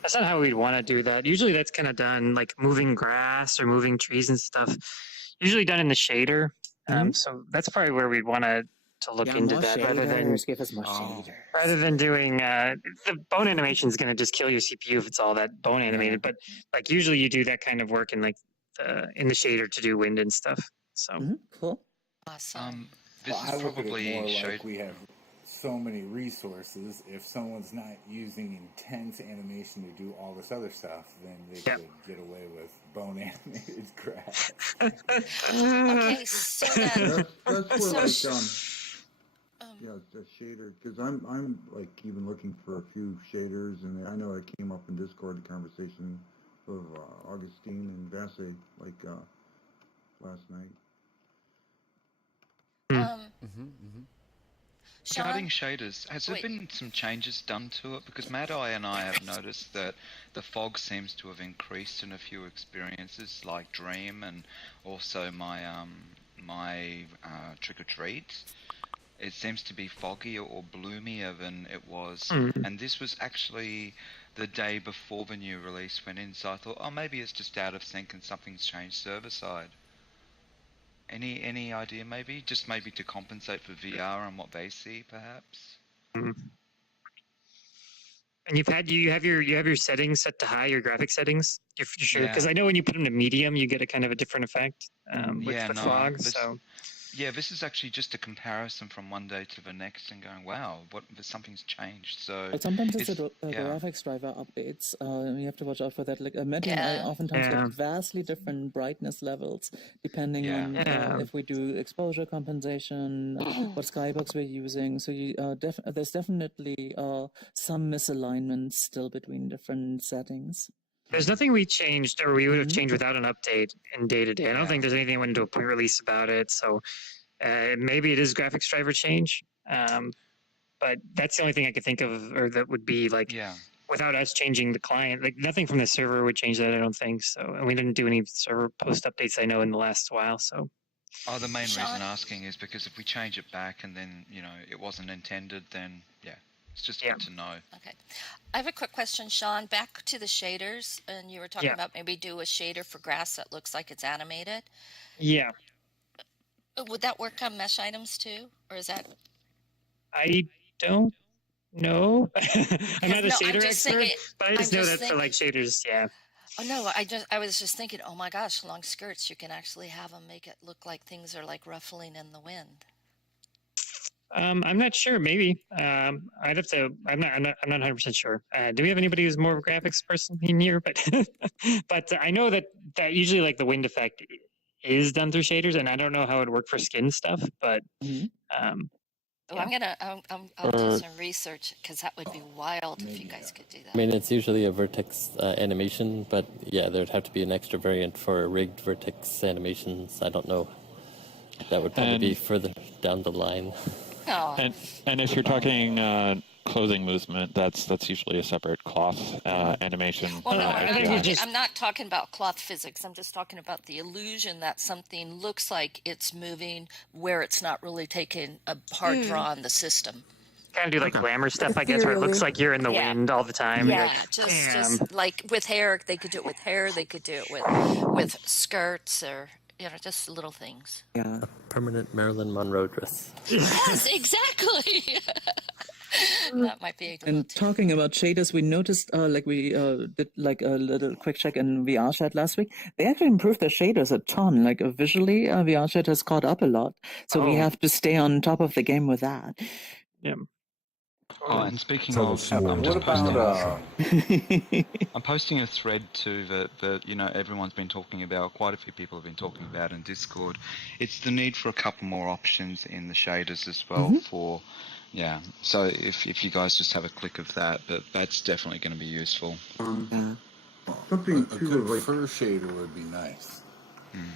That's not how we'd want to do that. Usually that's kind of done like moving grass or moving trees and stuff. Usually done in the shader. So that's probably where we'd want to look into that rather than doing the bone animation is going to just kill your CPU if it's all that bone animated. But like usually you do that kind of work in like in the shader to do wind and stuff. So cool. Awesome. This Well, is I look at probably it more showed. like we have so many resources. If someone's not using intense animation to do all this other stuff, then they could get away with bone animated grass. Okay, so then. That's where the shader, because I'm like even looking for a few shaders, and I know I came up in Discord, the conversation of Augustine and Vasse last night. Regarding shaders, has there been some changes done to it? Because Mad Eye and I have noticed that the fog seems to have increased in a few experiences, like Dream and also my Trick or Treat. It seems to be foggier or bloomier than it was, and this was actually the day before the new release went in. So I thought, oh, maybe it's just out of sync and something's changed server side. Any idea? Maybe to compensate for VR and what they see, perhaps. And you have your settings set to high, your graphic settings. You're sure? Because I know when you put them to medium, you get a kind of a different effect with fog. This is actually just a comparison from one day to the next and going, wow, something's changed. So But sometimes it's the graphics driver updates. You have to watch out for that. Like Matt and I oftentimes get vastly different brightness levels depending on if we do exposure compensation, what skybox we're using. So there's definitely some misalignment still between different settings. There's nothing we changed or we would have changed without an update in day-to-day. I don't think there's anything that went into a point release about it. So maybe it is graphics driver change. But that's the only thing I could think of, or that would be like without us changing the client. Like nothing from the server would change that, I don't think. So, and we didn't do any server post updates, I know, in the last while. So. Oh, the main Sean? reason asking is because if we change it back and then, it wasn't intended, then yeah, it's just good to know. Okay. I have a quick question, Sean. Back to the shaders, and you were talking about maybe do a shader for grass that looks like it's animated. Yeah. Would that work on mesh items too, or is that? I don't know. I'm not a shader expert, but I just know that for like shaders, yeah. Oh no, I was just thinking, oh my gosh, long skirts, you can actually have them make it look like things are like ruffling in the wind. I'm not sure. Maybe I'd have to. I'm not 100% sure. Do we have anybody who's more of a graphics person in here? But but I know that usually like the wind effect is done through shaders, and I don't know how it would work for skin stuff. But I'll do some research because that would be wild if you guys could do that. I mean, it's usually a vertex animation, but yeah, there'd have to be an extra variant for rigged vertex animations. I don't know. That would probably be further down the line. Oh. And if you're talking clothing movement, that's usually a separate cloth animation. Well, no, I'm not talking about cloth physics. I'm just talking about the illusion that something looks like it's moving where it's not really taking a hard draw on the system. Kind of do like glamour stuff, I guess, where it looks like you're in the wind all the time. Yeah, like, just like with hair, they could do it with hair. They could do it with skirts or just little things. Yeah, a permanent Marilyn Monroe dress. Yes, exactly. That might be. And talking about shaders, we noticed, we did like a little quick check in VRChat last week. They actually improved their shaders a ton. Like visually, VRChat has caught up a lot. So we have to stay on top of the game with that. Yeah. Oh, and speaking of, I'm posting a thread too that everyone's been talking about. Quite a few people have been talking about in Discord. It's the need for a couple more options in the shaders as well. So if you guys just have a click of that, but that's definitely going to be useful. Something a good fur shader would be nice.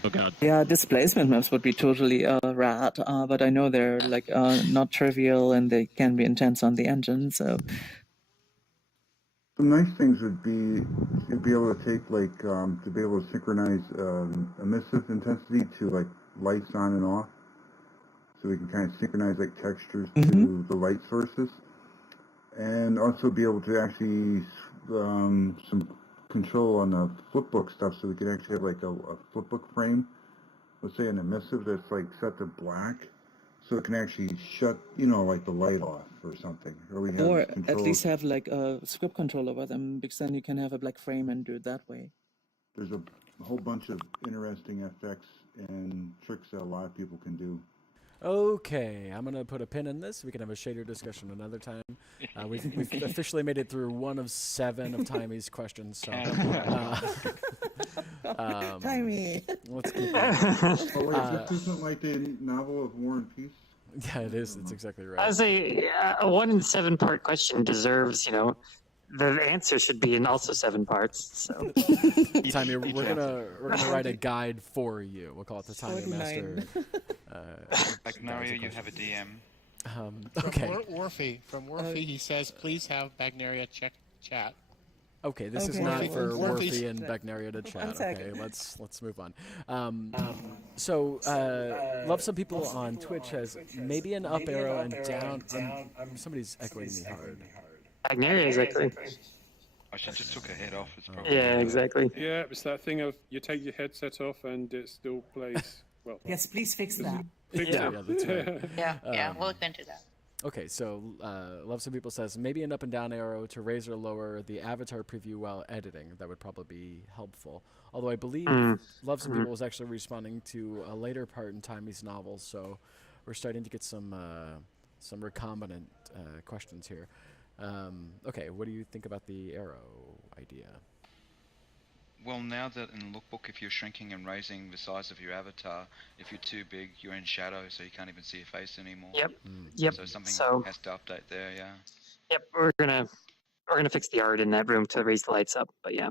Oh god. Yeah, displacement maps would be totally rad, but I know they're like not trivial and they can be intense on the engine. So some nice things would be to be able to take to be able to synchronize emissive intensity to like lights on and off, so we can kind of synchronize like textures to the light sources, and also be able to actually some control on the flipbook stuff, so we can actually have like a flipbook frame, let's say an emissive that's like set to black, so it can actually shut like the light off or something, or at least have like a script control over them, because then you can have a black frame and do it that way. There's a whole bunch of interesting effects and tricks that a lot of people can do. Okay, I'm going to put a pin in this. We can have a shader discussion another time. We've officially made it through 1 of 7 of Timey's questions. So, Timey! Let's keep going. This isn't like the novel of War and Peace? Yeah, it is. It's exactly right. I would say a 1 in 7 part question deserves, the answer should be in also 7 parts. So, Timey, we're gonna write a guide for you. We'll call it the Timey Master. Magnaria, you have a DM. Okay. From Worfy, he says, please have Magnaria check chat. Okay, this is not for Worfy and Bagnaria to chat. Okay, let's move on. Love Some People on Twitch has maybe an up arrow and down. Somebody's echoing me hard. Bagnaria is echoing. Oh, she just took her head off. It's probably exactly. Yeah, it's that thing of you take your headset off and it still plays. Well, yes, please fix that. Yeah, that's right. We'll look into that. Okay, so Love Some People says maybe an up and down arrow to raise or lower the avatar preview while editing. That would probably be helpful. Although I believe Love Some People was actually responding to a later part in Timey's novel, so we're starting to get some recombinant questions here. Okay, what do you think about the arrow idea? Well, now that in the lookbook, if you're shrinking and raising the size of your avatar, if you're too big, you're in shadow, so you can't even see your face anymore. Yep. So something has to update there, yeah. Yep, we're gonna fix the art in that room to raise the lights up. But yeah,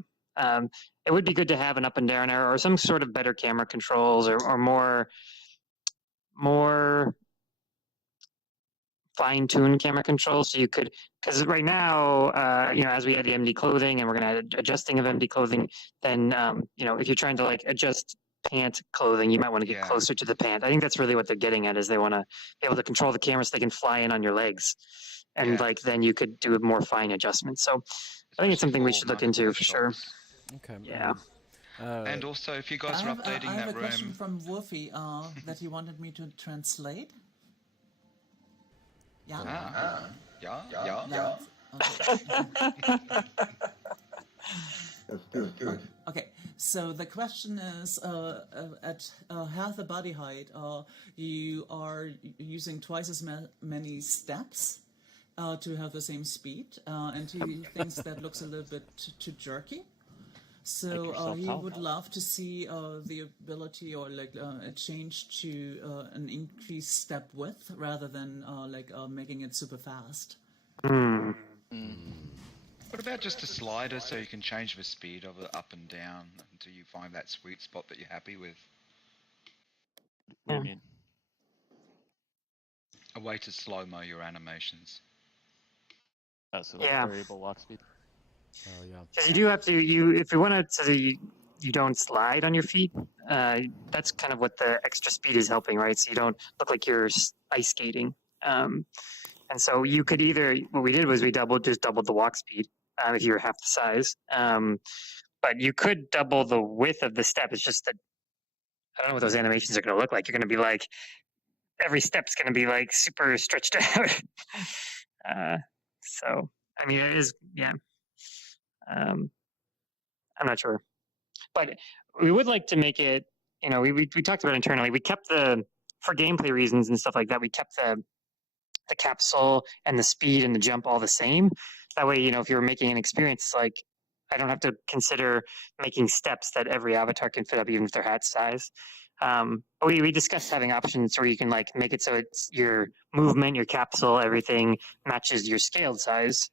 it would be good to have an up and down arrow or some sort of better camera controls or more fine tune camera control. So you could, because right now, as we add the MD clothing and we're going to add adjusting of MD clothing, then, if you're trying to like adjust pant clothing, you might want to get closer to the pant. I think that's really what they're getting at, is they want to be able to control the camera so they can fly in on your legs. And like, then you could do a more fine adjustment. So I think it's something we should look into for sure. Okay. Yeah. And also, if you guys are updating I have that a question room, from Wolfie that he wanted me to translate. Yeah. yeah. Okay, so the question is, at half the body height, you are using twice as many steps to have the same speed, and he thinks that looks a little bit too jerky. So he would love to see the ability or like a change to an increased step width rather than making it super fast. What about just a slider so you can change the speed of it up and down until you find that sweet spot that you're happy with? What do you mean? A way to slow-mo your animations. Oh, so like variable walk speed? Oh, yeah. Because you do have to, if you want to, so you don't slide on your feet, that's kind of what the extra speed is helping, right? So you don't look like you're ice skating. And so you could either, what we did was we doubled the walk speed if you were half the size. But you could double the width of the step. It's just that I don't know what those animations are going to look like. You're going to be like, every step's going to be like super stretched out. So, I mean, it is, yeah. I'm not sure. But we would like to make it, we talked about internally. We kept for gameplay reasons and stuff like that, we kept the capsule and the speed and the jump all the same. That way, if you were making an experience, like I don't have to consider making steps that every avatar can fit up, even if they're hat size. But we discussed having options where you can like make it so it's your movement, your capsule, everything matches your scaled size.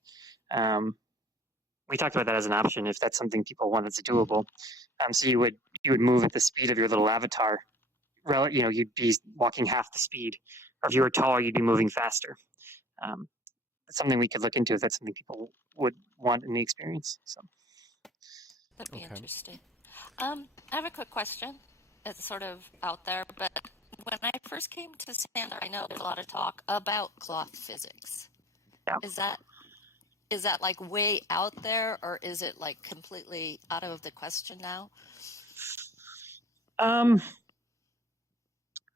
We talked about that as an option if that's something people want that's doable. So you would move at the speed of your little avatar. You'd be walking half the speed, or if you were taller, you'd be moving faster. That's something we could look into if that's something people would want in the experience. So that'd be interesting. I have a quick question. It's sort of out there, but when I first came to Sansar, I know there's a lot of talk about cloth physics. Yeah. Is that like way out there, or is it like completely out of the question now?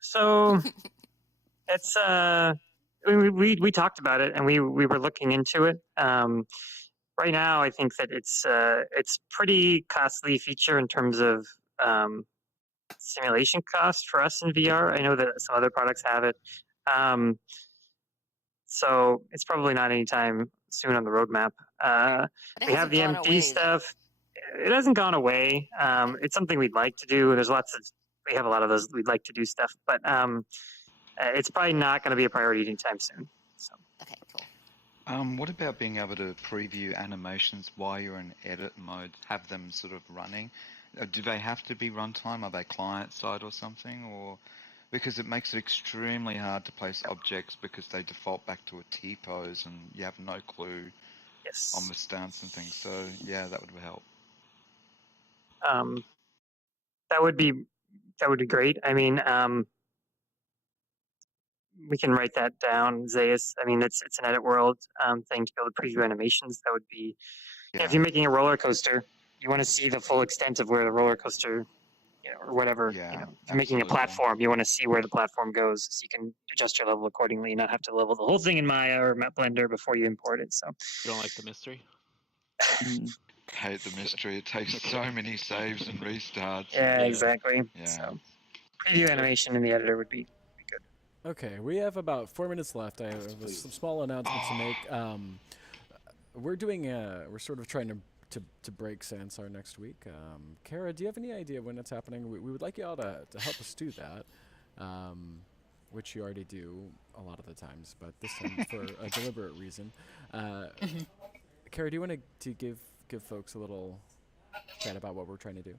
So it's we talked about it and we were looking into it. Right now, I think that it's pretty costly feature in terms of simulation cost for us in VR. I know that some other products have it. So it's probably not anytime soon on the roadmap. We have the MD stuff. It hasn't gone away. It's something we'd like to do. We have a lot of those. We'd like to do stuff, but it's probably not going to be a priority anytime soon. So. Okay, cool. What about being able to preview animations while you're in edit mode? Have them sort of running? Do they have to be runtime? Are they client side or something? Or because it makes it extremely hard to place objects because they default back to a T pose and you have no clue on the stance and things. So yeah, that would help. That would be great. I mean, we can write that down, Zayas. I mean, it's an edit world thing to be able to preview animations. That would be, if you're making a roller coaster, you want to see the full extent of where the roller coaster, or whatever. If you're making a platform, you want to see where the platform goes, so you can adjust your level accordingly, and not have to level the whole thing in Maya or Blender before you import it. So you don't like the mystery? Hate the mystery. It takes so many saves and restarts. Yeah, exactly. Yeah. So preview animation in the editor would be good. Okay, we have about 4 minutes left. I have some small announcements to make. We're sort of trying to break Sansar next week. Kara, do you have any idea when it's happening? We would like you all to help us do that, which you already do a lot of the times, but this time for a deliberate reason. Kara, do you want to give folks a little chat about what we're trying to do?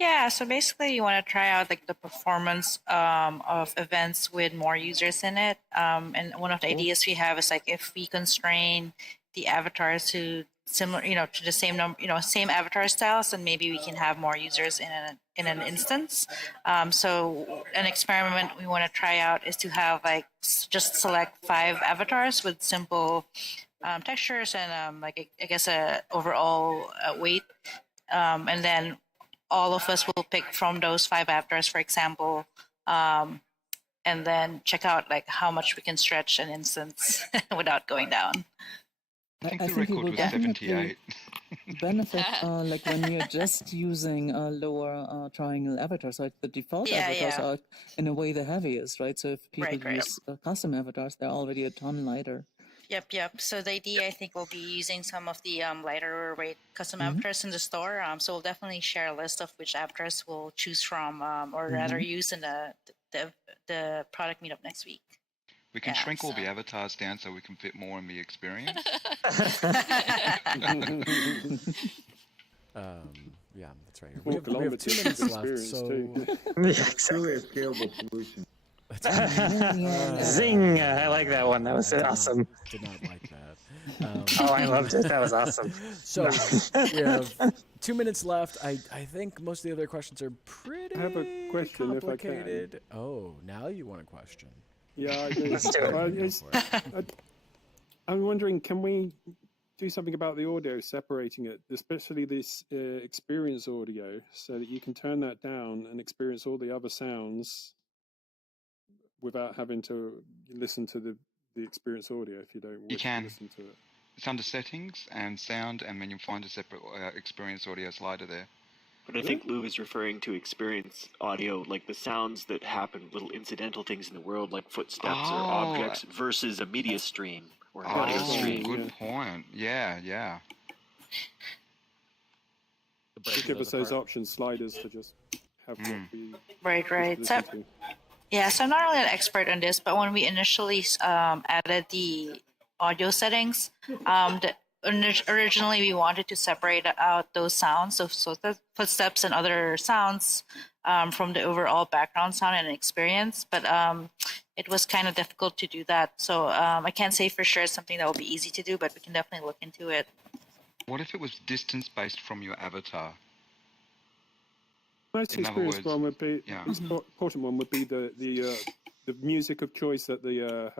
Yeah, so basically you want to try out like the performance of events with more users in it. And one of the ideas we have is like if we constrain the avatars to similar, to the same number, same avatar styles, and maybe we can have more users in an instance. So an experiment we want to try out is to have like just select 5 avatars with simple textures and like I guess a overall weight, and then all of us will pick from those 5 avatars, for example, and then check out like how much we can stretch an instance without going down. I think I the think you record will was definitely 78. benefit like when you're just using lower triangle avatars. Like the default avatars are in a way the heaviest, right? So if people use custom avatars, they're already a ton lighter. Yep. So the idea, I think, will be using some of the lighter weight custom avatars in the store. So we'll definitely share a list of which avatars we'll choose from, or rather use in the product meetup next week. We can shrink all the avatars down so we can fit more in the experience. Yeah, that's right. We have 2 minutes left, so Truly a scalable solution. Zing! I like that one. That was awesome. Did not like that. Oh, I loved it. That was awesome. So we have 2 minutes left. I think most of the other questions are pretty I have a question complicated. if I can. Oh, now you want a question. Yeah, I do. Let's do it. I'm wondering, can we do something about the audio, separating it, especially this experience audio, so that you can turn that down and experience all the other sounds without having to listen to the experience audio if you don't wish to listen to it? It's under settings and sound, and then you find a separate experience audio slider there. But I think Lou is referring to experience audio, like the sounds that happen, little incidental things in the world, like footsteps or objects, versus a media stream or an audio stream. Good point. Yeah. Give us those option sliders to just have what we Right. listen to. Yeah, so I'm not really an expert on this, but when we initially added the audio settings, originally we wanted to separate out those sounds, so the footsteps and other sounds from the overall background sound and experience, but it was kind of difficult to do that. So I can't say for sure it's something that will be easy to do, but we can definitely look into it. What if it was distance-based from your avatar? Most experience one would be important one would be the music of choice that the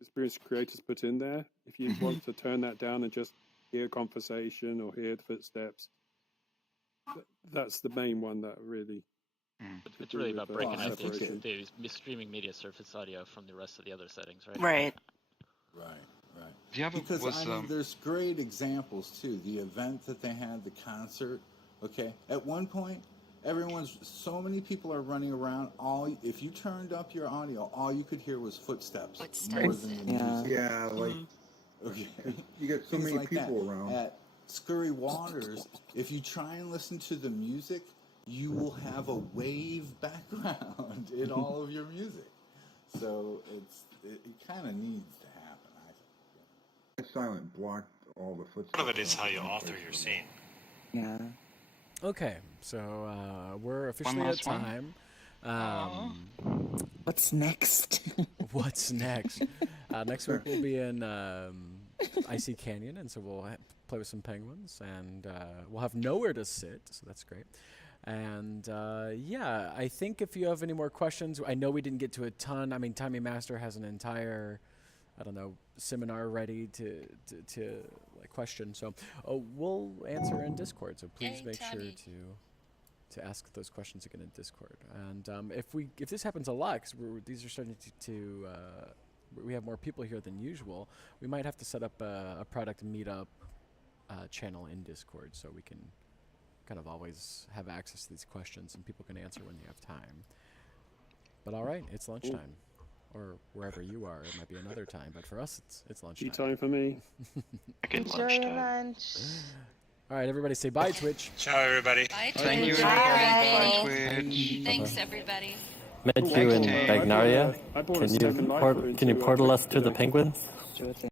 experience creators put in there. If you want to turn that down and just hear conversation or hear footsteps, that's the main one that really. It's really about breaking out the streaming media surface audio from the rest of the other settings, right? Right. Because there's great examples too. The event that they had, the concert. Okay, at one point, so many people are running around. If you turned up your audio, all you could hear was footsteps. More than the music. Yeah, like okay, you get so many like people that. around. At Scurry Waters, if you try and listen to the music, you will have a wave background in all of your music. So it kind of needs to happen, I think. Silent blocked all the footsteps. Part of it is how you author your scene. Yeah. Okay, so we're officially at time. What's next? What's next? Next week we'll be in Icy Canyon, and so we'll play with some penguins, and we'll have nowhere to sit, so that's great. And yeah, I think if you have any more questions, I know we didn't get to a ton. I mean, Timey Master has an entire, seminar ready to like question. So we'll answer in Discord. So please make sure to ask those questions again in Discord. And if this happens a lot, because these are starting to we have more people here than usual, we might have to set up a product meetup channel in Discord so we can kind of always have access to these questions and people can answer when they have time. But all right, it's lunchtime. Or wherever you are, it might be another time, but for us, it's lunchtime. Tea time for me. Enjoy lunch. All right, everybody say bye, Twitch. Ciao, everybody. Bye, Twitch. Thank you, everybody. Bye, Twitch. Thanks, everybody. Met you in Bagnaria. Can you portal us to the penguins? Sure thing.